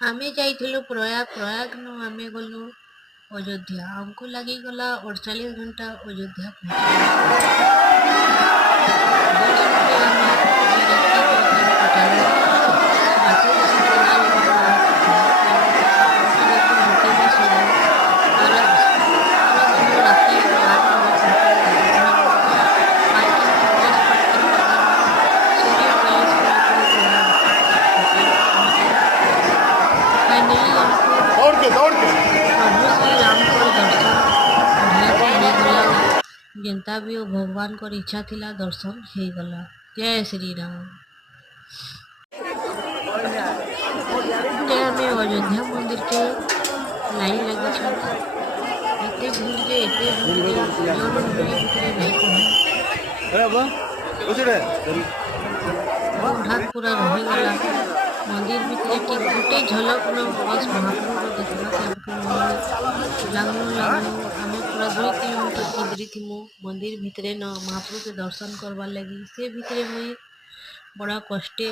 ଆମେ ଯାଇଥିଲୁ ପ୍ରୟାଗ ନୁ ଆମେ ଗଲୁ ଅଯୋଧ୍ୟା। ଆମକୁ ଲାଗିଗଲା 48 ଘଣ୍ଟା ଅଯୋଧ୍ୟା दौड़ के प्रभु श्री रामकर दर्शन बढ़िया ହେଇଗଲା। ଯେନ୍ତା ବି ଭଗବାନଙ୍କର ଇଚ୍ଛା ଥିଲା ଦର୍ଶନ ହେଇଗଲା। ଜୟ ଶ୍ରୀ ରାମ। ଆମେ ଅଯୋଧ୍ୟା ମନ୍ଦିର के ଲାଇନ୍ ଲାଗିଛୁ। ଏତେ ଭିଡ଼ ଯେ ଜନ ଗହଳି ଭିତରେ ନାଇଁ କହେ। ହାତ ପୁରା ରହିଗଲା। ମନ୍ଦିର ଭିତରେ ଠିକ ଗୋଟେ ଝଲକ ନ ବସ୍ ମହାପ୍ରଭୁଙ୍କୁ ଦେଖିବାକେ ଆମକୁ ଲାଗନୁ ଆମେ ପୁରା 2 କିଲୋମିଟର କିନ୍ଦ୍ରି ଥିମୁ ମନ୍ଦିର ଭିତରେ ନ ମହାପ୍ରଭୁକେ ଦର୍ଶନ କରବାର୍ ଲାଗି। ସେ ଭିତରେ ମୁଇଁ ବड़ा କଷ୍ଟେ